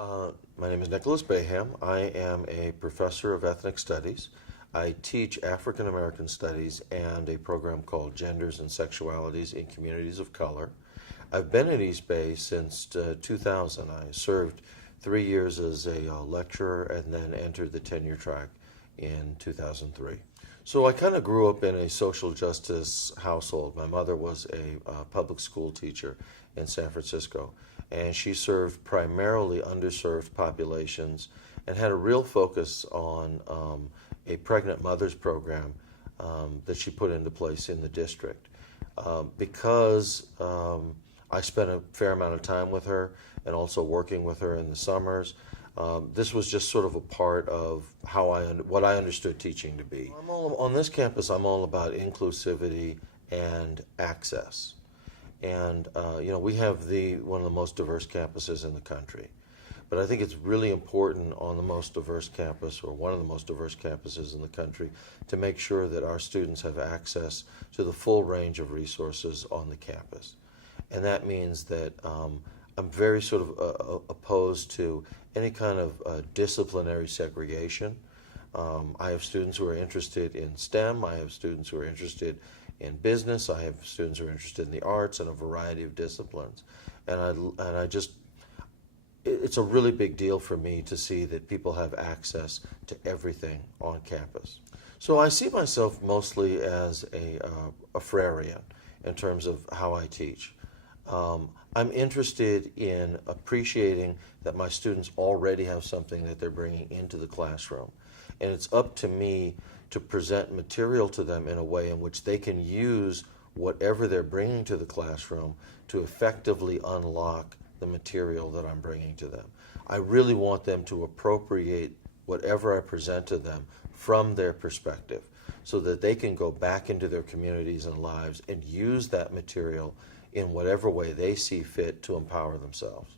My name is Nicholas Baham. I am a professor of ethnic studies. I teach African American studies and a program called Genders and Sexualities in Communities of Color. I've been at East Bay since 2000. I served 3 years as a lecturer and then entered the tenure track in 2003. So I kind of grew up in a social justice household. My mother was a public school teacher in San Francisco, and she served primarily underserved populations and had a real focus on a pregnant mothers program that she put into place in the district. Because I spent a fair amount of time with her and also working with her in the summers, this was just sort of a part of what I understood teaching to be. On this campus, I'm all about inclusivity and access. And we have one of the most diverse campuses in the country. But I think it's really important on the most diverse campus, or one of the most diverse campuses in the country, to make sure that our students have access to the full range of resources on the campus. And that means that I'm very sort of opposed to any kind of disciplinary segregation. I have students who are interested in STEM. I have students who are interested in business. I have students who are interested in the arts and a variety of disciplines. It's a really big deal for me to see that people have access to everything on campus. So I see myself mostly as a Freirean in terms of how I teach. I'm interested in appreciating that my students already have something that they're bringing into the classroom. And it's up to me to present material to them in a way in which they can use whatever they're bringing to the classroom to effectively unlock the material that I'm bringing to them. I really want them to appropriate whatever I present to them from their perspective so that they can go back into their communities and lives and use that material in whatever way they see fit to empower themselves.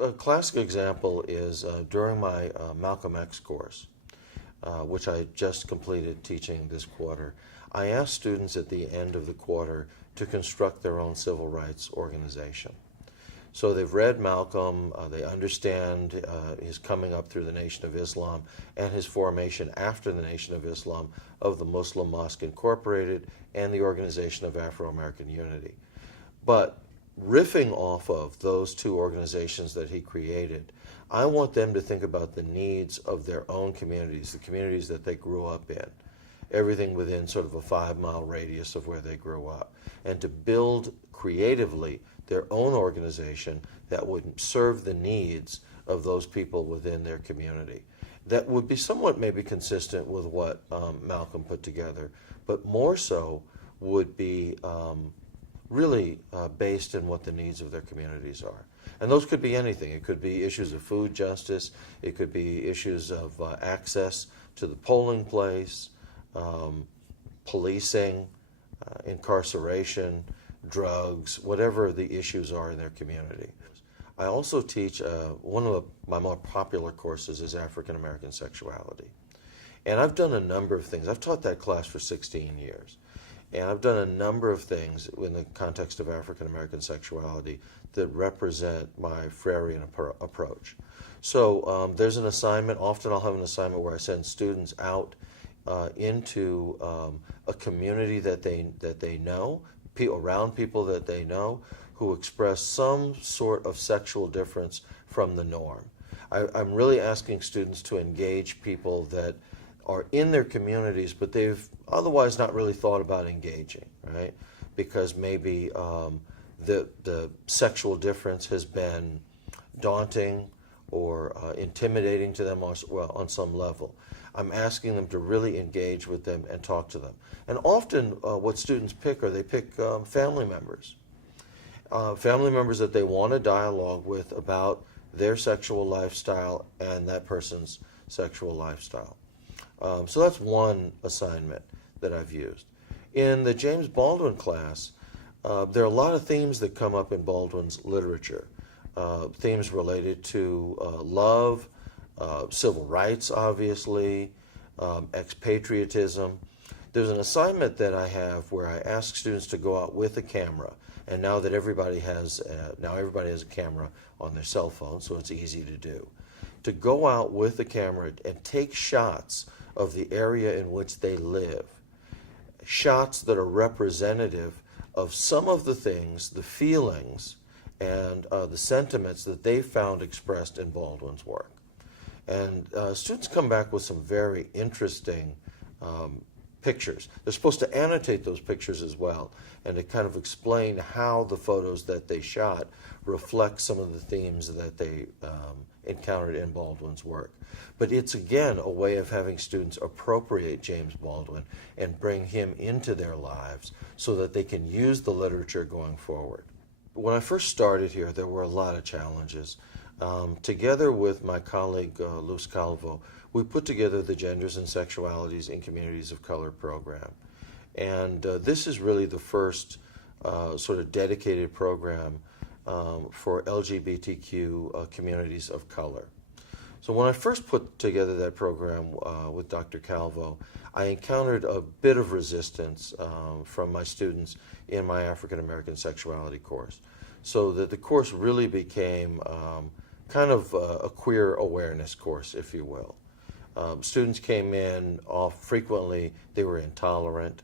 A classic example is during my Malcolm X course, which I just completed teaching this quarter. I asked students at the end of the quarter to construct their own civil rights organization. So they've read Malcolm, they understand his coming up through the Nation of Islam and his formation after the Nation of Islam of the Muslim Mosque Incorporated and the Organization of Afro-American Unity. But riffing off of those two organizations that he created, I want them to think about the needs of their own communities, the communities that they grew up in, everything within sort of a 5-mile radius of where they grew up, and to build creatively their own organization that would serve the needs of those people within their community. That would be somewhat maybe consistent with what Malcolm put together, but more so would be really based in what the needs of their communities are. And those could be anything. It could be issues of food justice. It could be issues of access to the polling place, policing, incarceration, drugs, whatever the issues are in their community. I also teach, one of my more popular courses is African American Sexuality. And I've done a number of things. I've taught that class for 16 years. And I've done a number of things in the context of African American sexuality that represent my Freirean approach. So there's an assignment. Often I'll have an assignment where I send students out into a community that they know, around people that they know, who express some sort of sexual difference from the norm. I'm really asking students to engage people that are in their communities, but they've otherwise not really thought about engaging, right? Because maybe the sexual difference has been daunting or intimidating to them on some level. I'm asking them to really engage with them and talk to them. And often what students pick they pick family members. Family members that they want to dialogue with about their sexual lifestyle and that person's sexual lifestyle. So that's one assignment that I've used. In the James Baldwin class, there are a lot of themes that come up in Baldwin's literature. Themes related to love, civil rights, obviously, expatriatism. There's an assignment that I have where I ask students to go out with a camera And now that everybody has a camera on their cell phone, so it's easy to do. To go out with the camera and take shots of the area in which they live, shots that are representative of some of the things, the feelings, and the sentiments that they found expressed in Baldwin's work. And students come back with some very interesting pictures. They're supposed to annotate those pictures as well, and to kind of explain how the photos that they shot reflect some of the themes that they encountered in Baldwin's work. But it's again a way of having students appropriate James Baldwin and bring him into their lives so that they can use the literature going forward. When I first started here, there were a lot of challenges. Together with my colleague Luz Calvo, we put together the Genders and Sexualities in Communities of Color program. And this is really the first sort of dedicated program for LGBTQ communities of color. So when I first put together that program with Dr. Calvo, I encountered a bit of resistance from my students in my African American sexuality course. So that the course really became kind of a queer awareness course, if you will. Students came in frequently, they were intolerant.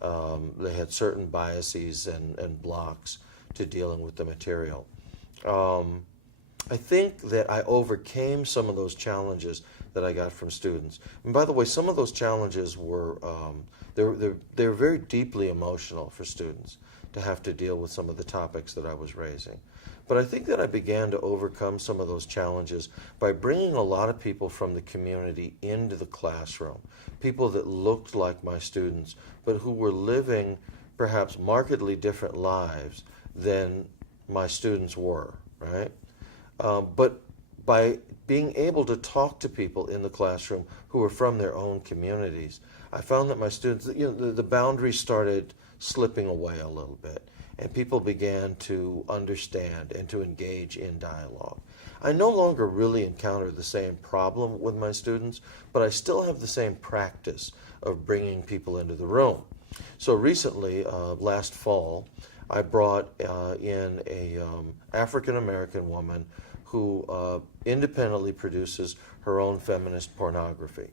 They had certain biases and blocks to dealing with the material. I think that I overcame some of those challenges that I got from students. And by the way, some of those challenges were, they're very deeply emotional for students to have to deal with some of the topics that I was raising. But I think that I began to overcome some of those challenges by bringing a lot of people from the community into the classroom, people that looked like my students, but who were living perhaps markedly different lives than my students were, right? But by being able to talk to people in the classroom who were from their own communities, I found that my students, the boundaries started slipping away a little bit, and people began to understand and to engage in dialogue. I no longer really encounter the same problem with my students, but I still have the same practice of bringing people into the room. So recently, last fall, I brought in a African American woman who independently produces her own feminist pornography.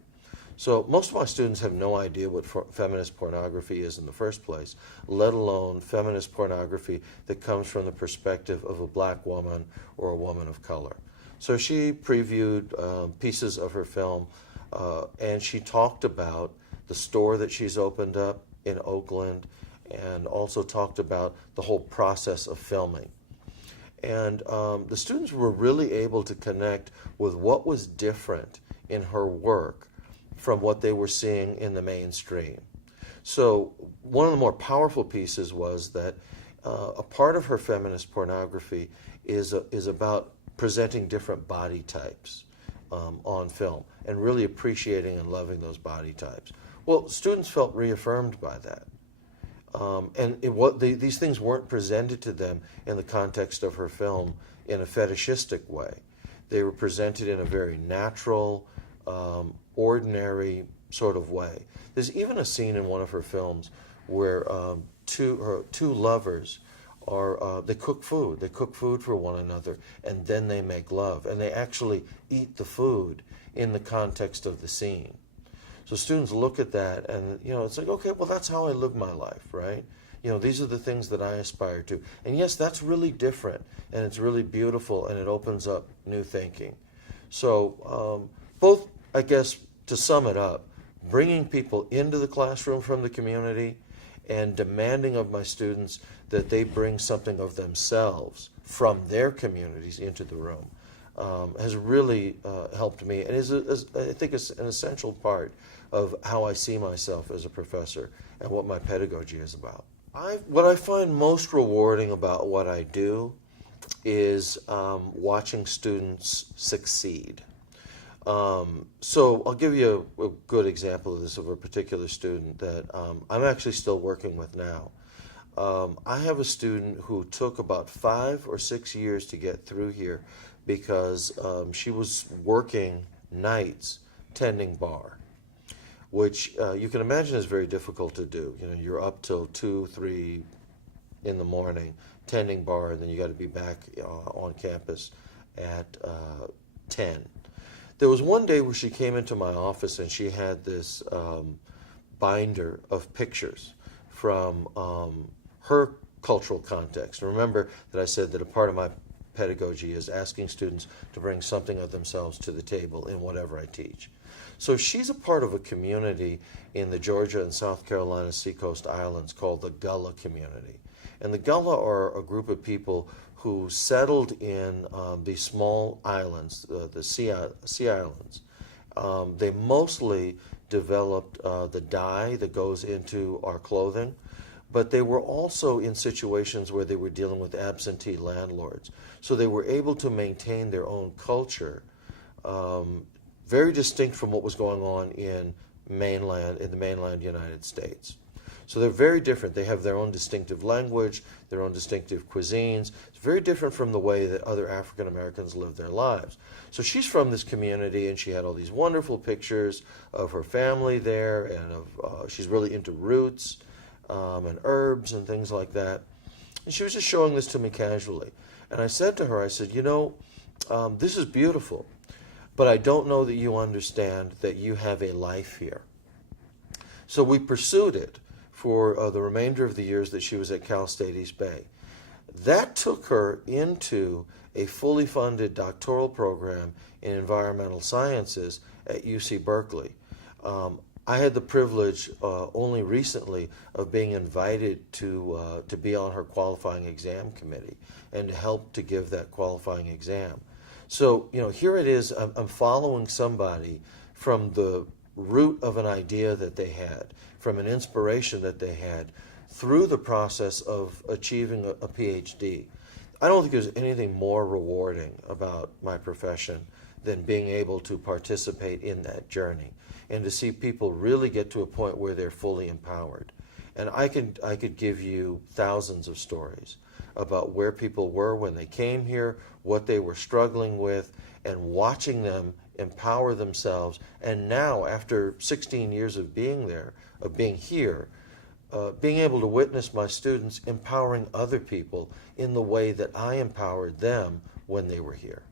So most of my students have no idea what feminist pornography is in the first place, let alone feminist pornography that comes from the perspective of a black woman or a woman of color. So she previewed pieces of her film, and she talked about the store that she's opened up in Oakland, and also talked about the whole process of filming. And the students were really able to connect with what was different in her work from what they were seeing in the mainstream. So one of the more powerful pieces was that a part of her feminist pornography is about presenting different body types on film and really appreciating and loving those body types. Well, students felt reaffirmed by that. These things weren't presented to them in the context of her film in a fetishistic way. They were presented in a very natural, ordinary sort of way. There's even a scene in one of her films where two lovers they cook food. They cook food for one another, and then they make love. And they actually eat the food in the context of the scene. So students look at that, and it's like, okay, well, that's how I live my life, right? These are the things that I aspire to. And yes, that's really different, and it's really beautiful, and it opens up new thinking. So both, I guess, to sum it up, bringing people into the classroom from the community and demanding of my students that they bring something of themselves from their communities into the room has really helped me, and I think it's an essential part of how I see myself as a professor and what my pedagogy is about. What I find most rewarding about what I do is watching students succeed. So I'll give you a good example of this, of a particular student that I'm actually still working with now. I have a student who took about 5 or 6 years to get through here because she was working nights tending bar, which you can imagine is very difficult to do. You're up till 2, 3, in the morning, tending bar, and then you got to be back on campus at 10. There was one day where she came into my office and she had this binder of pictures from her cultural context. Remember that I said that a part of my pedagogy is asking students to bring something of themselves to the table in whatever I teach. So she's a part of a community in the Georgia and South Carolina Seacoast Islands called the Gullah community. And the Gullah are a group of people who settled in these small islands, the sea islands. They mostly developed the dye that goes into our clothing, but they were also in situations where they were dealing with absentee landlords. So they were able to maintain their own culture, very distinct from what was going on in the mainland United States. So they're very different. They have their own distinctive language, their own distinctive cuisines. It's very different from the way that other African Americans live their lives. So she's from this community, and she had all these wonderful pictures of her family there, and she's really into roots and herbs and things like that. And she was just showing this to me casually. And I said to her, I said, this is beautiful, but I don't know that you understand that you have a life here. So we pursued it for the remainder of the years that she was at Cal State East Bay. That took her into a fully funded doctoral program in environmental sciences at UC Berkeley. I had the privilege only recently of being invited to be on her qualifying exam committee and to help to give that qualifying exam. So, here it is, I'm following somebody from the root of an idea that they had, from an inspiration that they had, through the process of achieving a PhD. I don't think there's anything more rewarding about my profession than being able to participate in that journey and to see people really get to a point where they're fully empowered. And I could give you thousands of stories about where people were when they came here, what they were struggling with, and watching them empower themselves. And now, after 16 years of being there, of being here, being able to witness my students empowering other people in the way that I empowered them when they were here.